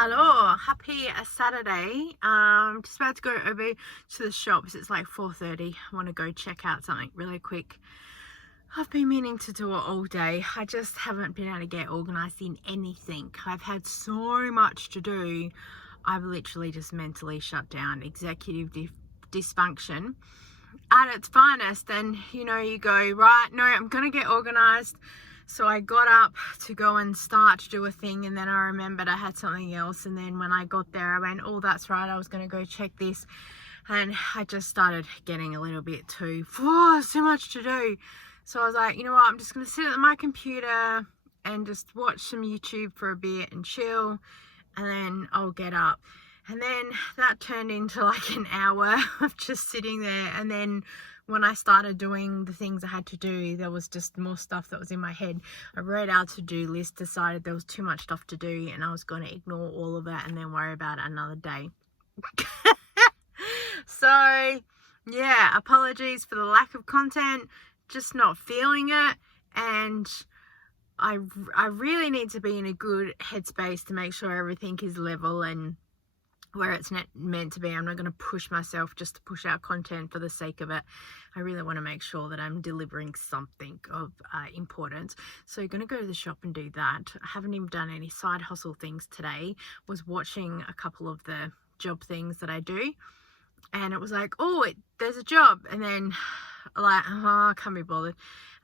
Hello, happy Saturday. Just about to go over to the shops. It's like 4:30. I want to go check out something really quick. I've been meaning to do it all day. I just haven't been able to get organized in anything. I've had so much to do. I've literally just mentally shut down. Executive dysfunction at its finest. And you go, right, no, I'm gonna get organized. So I got up to go and start to do a thing, and then I remembered I had something else, and then when I got there I went, oh, that's right, I was going to go check this, and I just started getting a little bit too much to do. So I was like, you know what, I'm just going to sit at my computer and just watch some YouTube for a bit and chill, and then I'll get up. And then that turned into like an hour of just sitting there, and then when I started doing the things I had to do, there was just more stuff that was in my head. I wrote our to-do list, decided there was too much stuff to do, and I was going to ignore all of it and then worry about it another day. So yeah, apologies for the lack of content, just not feeling it, and I really need to be in a good headspace to make sure everything is level and where it's not meant to be. I'm not going to push myself just to push out content for the sake of it. I really want to make sure that I'm delivering something of importance. So I'm going to go to the shop and do that. I haven't even done any side hustle things today. Was watching a couple of the job things that I do, and it was like, oh, there's a job, and then like, oh, I can't be bothered.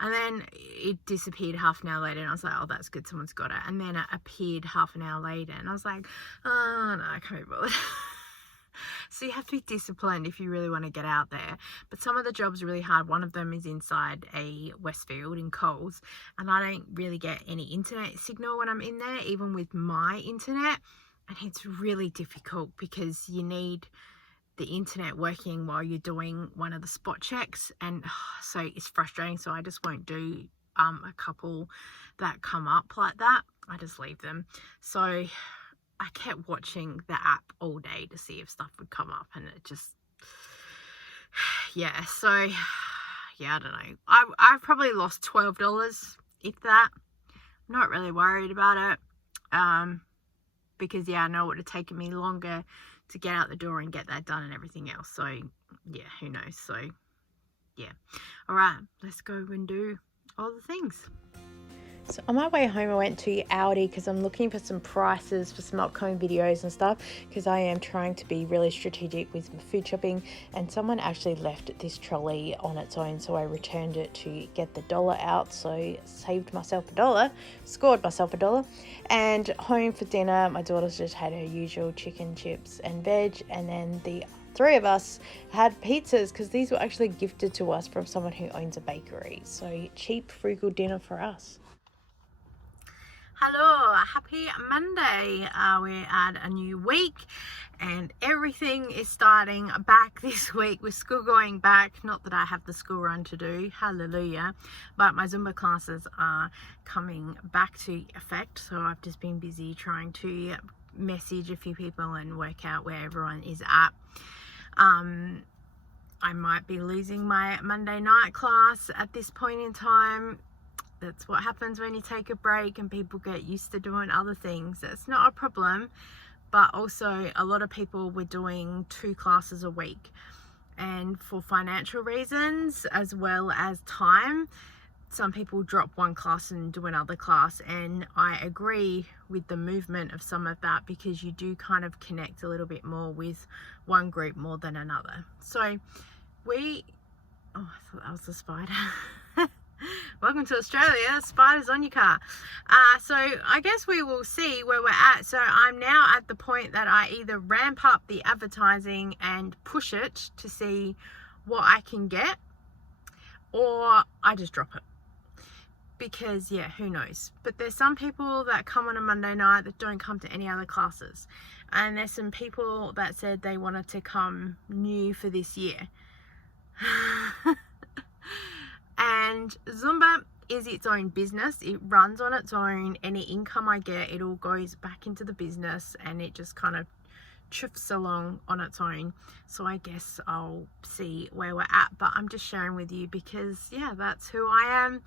And then it disappeared half an hour later, and I was like, oh, that's good, someone's got it. And then it appeared half an hour later, and I was like, oh, no, I can't be bothered. So you have to be disciplined if you really want to get out there. But some of the jobs are really hard. One of them is inside a Westfield in Coles, and I don't really get any internet signal when I'm in there, even with my internet. And it's really difficult because you need the internet working while you're doing one of the spot checks, and so it's frustrating. So I just won't do a couple that come up like that. I just leave them. So I kept watching the app all day to see if stuff would come up, and it just, yeah. So yeah, I don't know, I've probably lost $12, if that. I'm not really worried about it, because yeah, I know it would have taken me longer to get out the door and get that done and everything else. So yeah, who knows. So yeah, all right, let's go and do all the things. So on my way home I went to Aldi because I'm looking for some prices for some upcoming videos and stuff, because I am trying to be really strategic with my food shopping, and someone actually left this trolley on its own, so I returned it to get the dollar out. So saved myself $1, scored myself $1. And home for dinner, my daughter's just had her usual chicken, chips and veg, and then the three of us had pizzas because these were actually gifted to us from someone who owns a bakery. So cheap, frugal dinner for us. Hello, happy Monday. We're at a new week and everything is starting back this week with school going back. Not that I have the school run to do, hallelujah, but my Zumba classes are coming back to effect. So I've just been busy trying to message a few people and work out where everyone is at. I might be losing my Monday night class at this point in time. That's what happens when you take a break and people get used to doing other things. It's not a problem, but also a lot of people were doing 2 classes a week, and for financial reasons as well as time, some people drop one class and do another class. And I agree with the movement of some of that, because you do kind of connect a little bit more with one group more than another. So oh, I thought that was the spider. Welcome to Australia, spiders on your car. So I guess we will see where we're at. So I'm now at the point that I either ramp up the advertising and push it to see what I can get, or I just drop it, because yeah, who knows. But there's some people that come on a Monday night that don't come to any other classes, and there's some people that said they wanted to come new for this year. And Zumba is its own business. It runs on its own. Any income I get, it all goes back into the business, and it just kind of chuffs along on its own. So I guess I'll see where we're at, but I'm just sharing with you because yeah, that's who I am.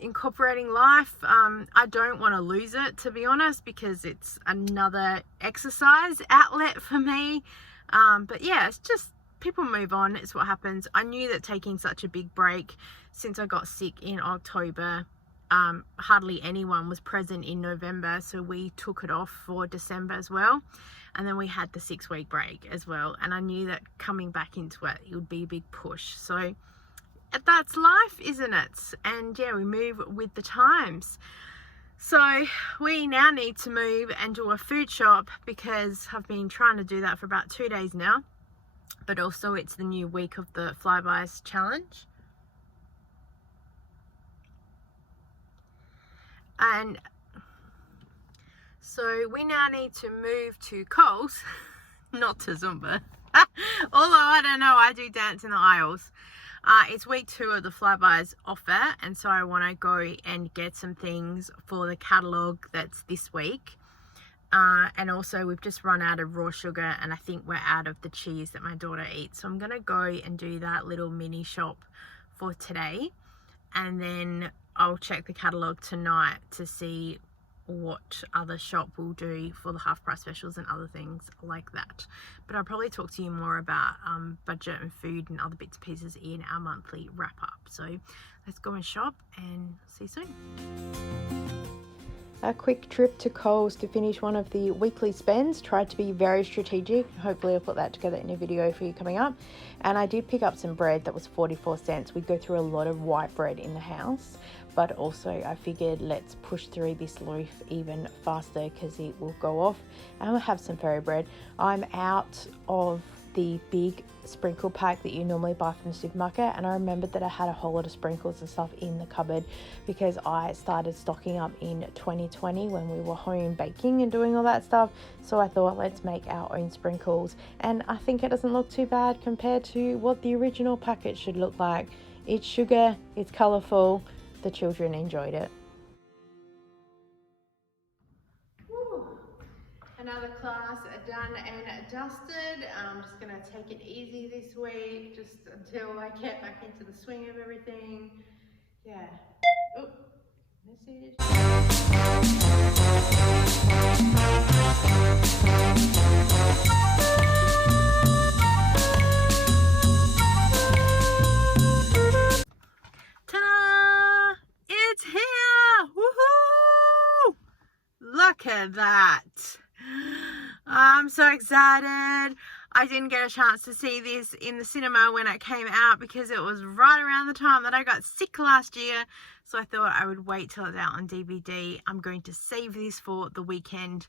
incorporating life. I don't want to lose it, to be honest, because it's another exercise outlet for me. But yeah, it's just people move on. It's what happens. I knew that taking such a big break since I got sick in October, hardly anyone was present in November, so we took it off for December as well. And then we had the 6-week break as well, and I knew that coming back into it would be a big push. So that's life, isn't it? And yeah, we move with the times. So we now need to move and do a food shop, because I've been trying to do that for about 2 days now, but also it's the new week of the Flybys challenge. And so we now need to move to Coles, not to Zumba. Although I don't know, I do dance in the aisles. It's week 2 of the Flybys offer, and so I want to go and get some things for the catalogue that's this week. And also we've just run out of raw sugar, and I think we're out of the cheese that my daughter eats. So I'm going to go and do that little mini shop for today, and then I'll check the catalogue tonight to see what other shop will do for the half price specials and other things like that. But I'll probably talk to you more about budget and food and other bits and pieces in our monthly wrap up. So let's go and shop and see you soon. A quick trip to Coles to finish one of the weekly spends. Tried to be very strategic. Hopefully I'll put that together in a video for you coming up. And I did pick up some bread that was 44 cents. We go through a lot of white bread in the house, but also I figured let's push through this loaf even faster because it will go off, and we'll have some fairy bread. I'm out of the big sprinkle pack that you normally buy from the supermarket, and I remembered that I had a whole lot of sprinkles and stuff in the cupboard because I started stocking up in 2020 when we were home baking and doing all that stuff. So I thought, let's make our own sprinkles, and I think it doesn't look too bad compared to what the original packet should look like. It's sugar, it's colourful, the children enjoyed it. Another class done and dusted. I'm just going to take it easy this week, just until I get back into the swing of everything. Yeah. Oh, message. Ta-da! It's here! Woohoo! Look at that. I'm so excited. I didn't get a chance to see this in the cinema when it came out because it was right around the time that I got sick last year. So I thought I would wait till it's out on DVD. I'm going to save this for the weekend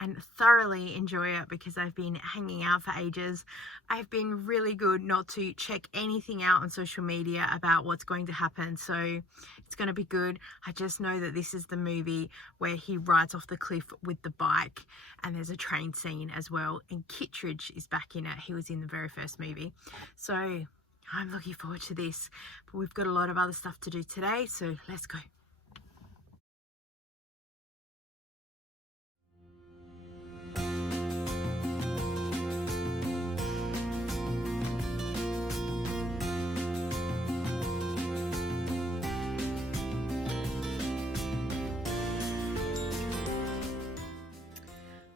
and thoroughly enjoy it because I've been hanging out for ages. I've been really good not to check anything out on social media about what's going to happen, so it's going to be good. I just know that this is the movie where he rides off the cliff with the bike, and there's a train scene as well, and Kittredge is back in it. He was in the very first movie, so I'm looking forward to this. But we've got a lot of other stuff to do today, so let's go.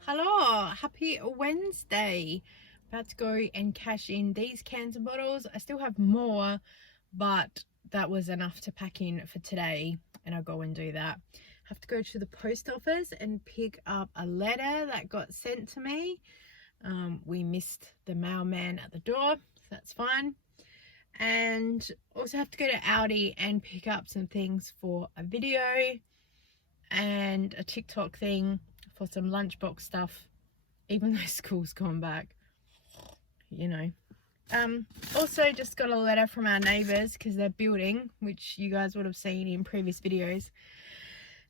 Hello, happy Wednesday. About to go and cash in these cans and bottles. I still have more, but that was enough to pack in for today, and I'll go and do that. Have to go to the post office and pick up a letter that got sent to me. We missed the mailman at the door, so that's fine. And also have to go to Aldi and pick up some things for a video and a TikTok thing for some lunchbox stuff, even though school's gone back, you know. Also just got a letter from our neighbours because they're building, which you guys would have seen in previous videos,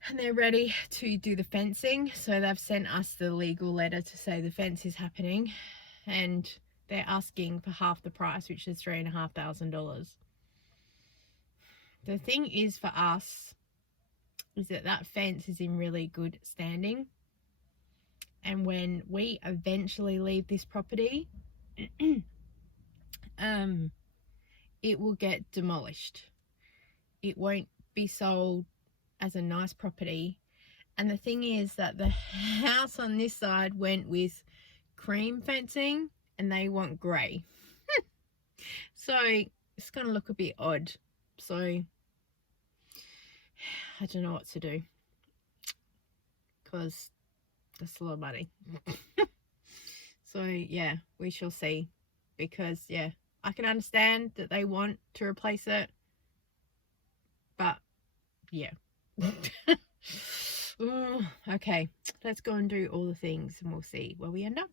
and they're ready to do the fencing. So they've sent us the legal letter to say the fence is happening, and they're asking for half the price, which is $3,500. The thing is for us is that fence is in really good standing, and when we eventually leave this property, it will get demolished. It won't be sold as a nice property. And the thing is that the house on this side went with cream fencing and they want grey. So it's going to look a bit odd. So I don't know what to do, because that's a lot of money. So yeah, we shall see, because yeah, I can understand that they want to replace it, but yeah. Ooh, okay, let's go and do all the things and we'll see where we end up.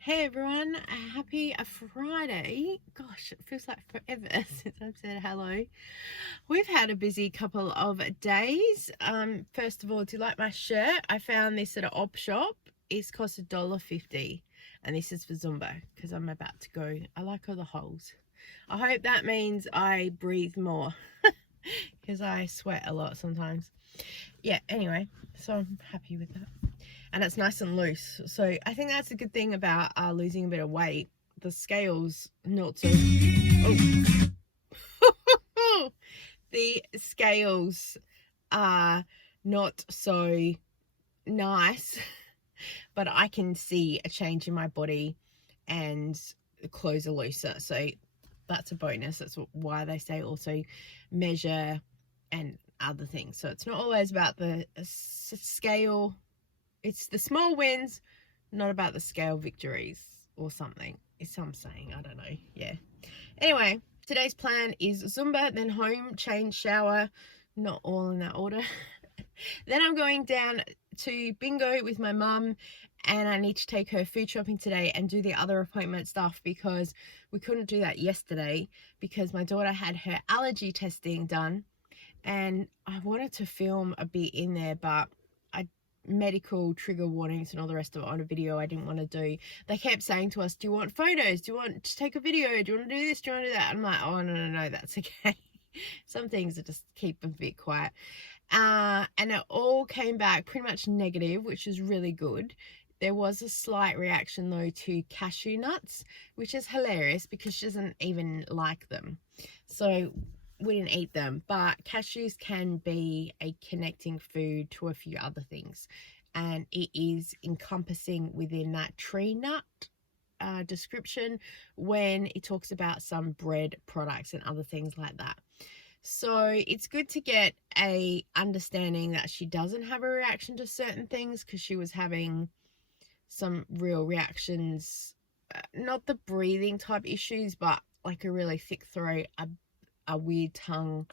Hey everyone, happy Friday. Gosh, it feels like forever since I've said hello. We've had a busy couple of days. First of all, do you like my shirt? I found this at an op shop. It's cost $1.50, and this is for Zumba because I'm about to go. I like all the holes. I hope that means I breathe more because I sweat a lot sometimes. Yeah, anyway, so I'm happy with that. And it's nice and loose, so I think that's a good thing about losing a bit of weight. The scales not so the scales are not so nice, but I can see a change in my body and the clothes are looser, so that's a bonus. That's why they say also measure and other things. So it's not always about the scale. It's the small wins, not about the scale victories or something. It's some saying, I don't know. Yeah. Anyway, today's plan is Zumba, then home, change, shower, not all in that order. Then I'm going down to Bingo with my mum, and I need to take her food shopping today and do the other appointment stuff, because we couldn't do that yesterday because my daughter had her allergy testing done, and I wanted to film a bit in there, but medical trigger warnings and all the rest of it on a video I didn't want to do. They kept saying to us, do you want photos? Do you want to take a video? Do you want to do this? Do you want to do that? I'm like, oh, no, that's okay. Some things are just keep a bit quiet. And it all came back pretty much negative, which is really good. There was a slight reaction though to cashew nuts, which is hilarious because she doesn't even like them. So we didn't eat them, but cashews can be a connecting food to a few other things, and it is encompassing within that tree nut description when it talks about some bread products and other things like that. So it's good to get a understanding that she doesn't have a reaction to certain things, because she was having some real reactions, not the breathing type issues, but like a really thick throat, a weird tongue,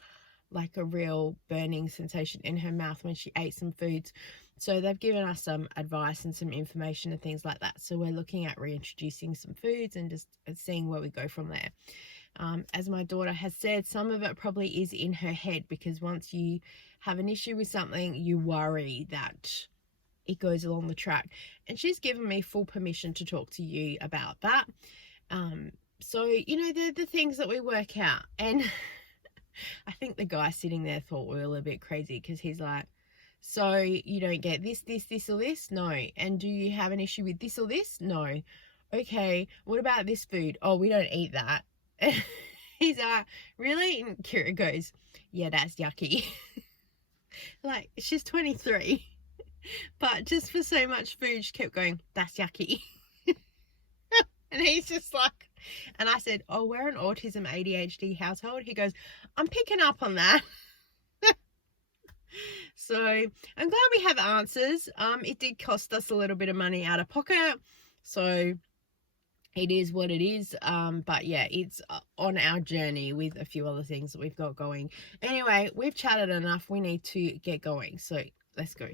like a real burning sensation in her mouth when she ate some foods. So they've given us some advice and some information and things like that. So we're looking at reintroducing some foods and just seeing where we go from there. As my daughter has said, some of it probably is in her head, because once you have an issue with something, you worry that it goes along the track. And she's given me full permission to talk to you about that. So, you know, they're the things that we work out. And I think the guy sitting there thought we were a little bit crazy, because he's like, so you don't get this, or this? No. And do you have an issue with this or this? No. Okay, what about this food? Oh, we don't eat that. He's like, really? And Kira goes, yeah, that's yucky. Like, she's 23. But just for so much food, she kept going, that's yucky. And he's just like, and I said, oh, we're an autism ADHD household. He goes, I'm picking up on that. So I'm glad we have answers. It did cost us a little bit of money out of pocket, so it is what it is. But yeah, it's on our journey with a few other things that we've got going. Anyway, we've chatted enough. We need to get going, so let's go.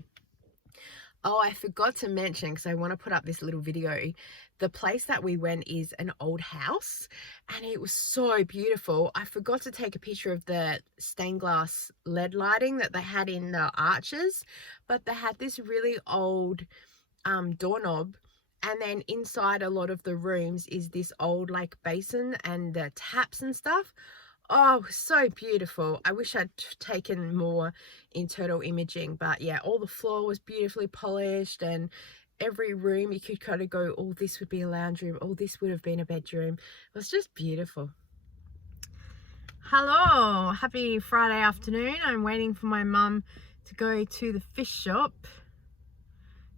Oh, I forgot to mention, because I want to put up this little video. The place that we went is an old house and it was so beautiful. I forgot to take a picture of the stained glass LED lighting that they had in the arches, but they had this really old doorknob, and then inside a lot of the rooms is this old like basin and the taps and stuff. Oh, so beautiful. I wish I'd taken more internal imaging, but yeah, all the floor was beautifully polished, and every room you could kind of go, oh, this would be a lounge room, oh, this would have been a bedroom. It was just beautiful. Hello, happy Friday afternoon. I'm waiting for my mum to go to the fish shop,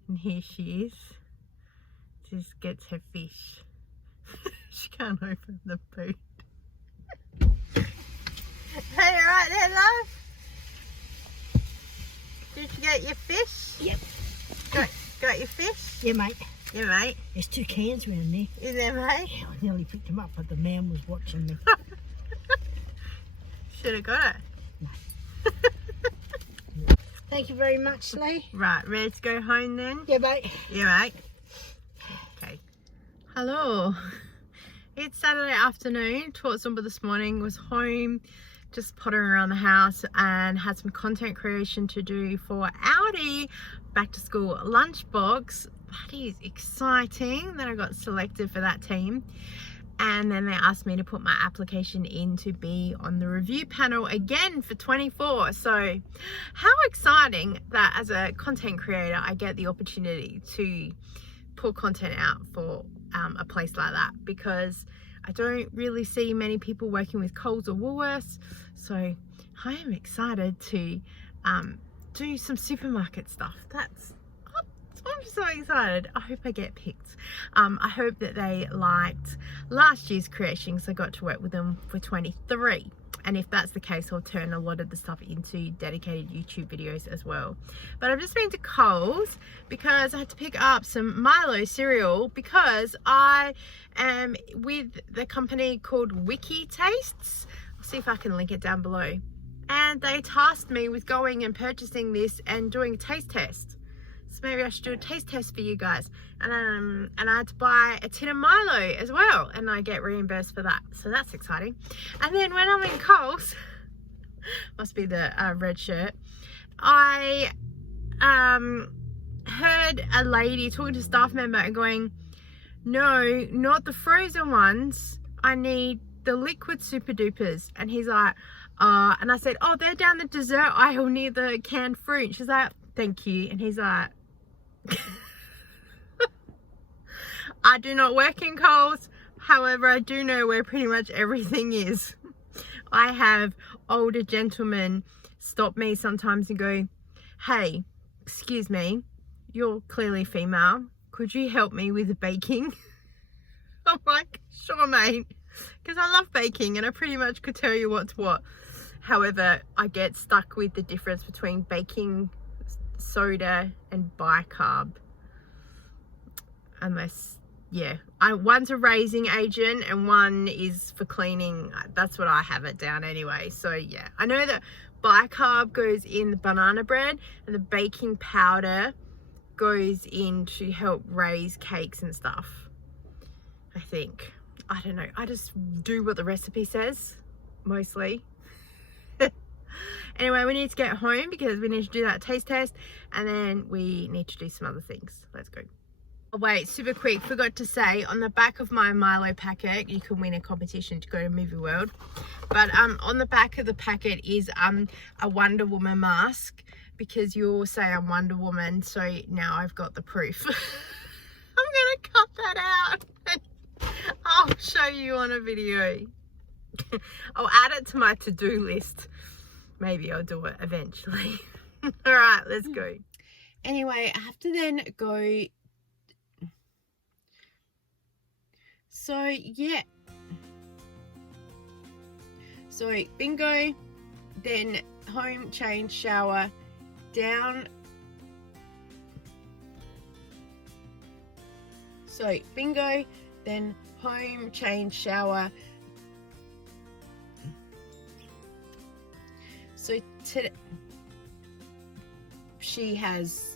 and here she is. Just gets her fish. She can't open the boot. Hey, you right there, love? Did you get your fish? Yep. Got your fish? Yeah, mate. Yeah, mate. There's 2 cans around there. Is there, mate? Yeah, I nearly picked them up, but the man was watching me. Should have got it. No. Thank you very much, Lee. Right, ready to go home then? Yeah, mate. Yeah, mate. Okay. Hello. It's Saturday afternoon. Taught Zumba this morning. Was home, just pottering around the house, and had some content creation to do for Audi back to school lunchbox. That is exciting that I got selected for that team. And then they asked me to put my application in to be on the review panel again for 24. So how exciting that as a content creator I get the opportunity to put content out for a place like that, because I don't really see many people working with Coles or Woolworths. So I am excited to do some supermarket stuff. I'm so excited. I hope I get picked. I hope that they liked last year's creations. I got to work with them for 23. And if that's the case, I'll turn a lot of the stuff into dedicated YouTube videos as well. But I've just been to Coles because I had to pick up some Milo cereal, because I am with the company called Wiki Tastes. I'll see if I can link it down below. And they tasked me with going and purchasing this and doing a taste test. So maybe I should do a taste test for you guys. And I had to buy a tin of Milo as well, and I get reimbursed for that. So that's exciting. And then when I'm in Coles, must be the red shirt, I heard a lady talking to a staff member and going, no, not the frozen ones. I need the liquid super dupers. And he's like, and I said, oh, they're down the dessert aisle near the canned fruit. She's like, thank you. And he's like, I do not work in Coles, however I do know where pretty much everything is. I have older gentlemen stop me sometimes and go, hey, excuse me, you're clearly female, could you help me with baking? I'm like, sure mate, because I love baking and I pretty much could tell you what's what. However, I get stuck with the difference between baking soda and bicarb, unless, yeah, one's a raising agent and one is for cleaning. That's what I have it down anyway. So yeah, I know that bicarb goes in the banana bread and the baking powder goes in to help raise cakes and stuff, I think. I don't know, I just do what the recipe says mostly. Anyway, we need to get home because we need to do that taste test, and then we need to do some other things. Let's go. Oh, wait, super quick, forgot to say, on the back of my Milo packet, you can win a competition to go to Movie World. But on the back of the packet is a Wonder Woman mask, because you all say I'm Wonder Woman, so now I've got the proof. I'm gonna cut that out and I'll show you on a video. I'll add it to my to-do list. Maybe I'll do it eventually. All right, let's go. Anyway, I have to then go. So, yeah. So, bingo, then home, change, shower, down. So, bingo, then home, change, shower. So today she has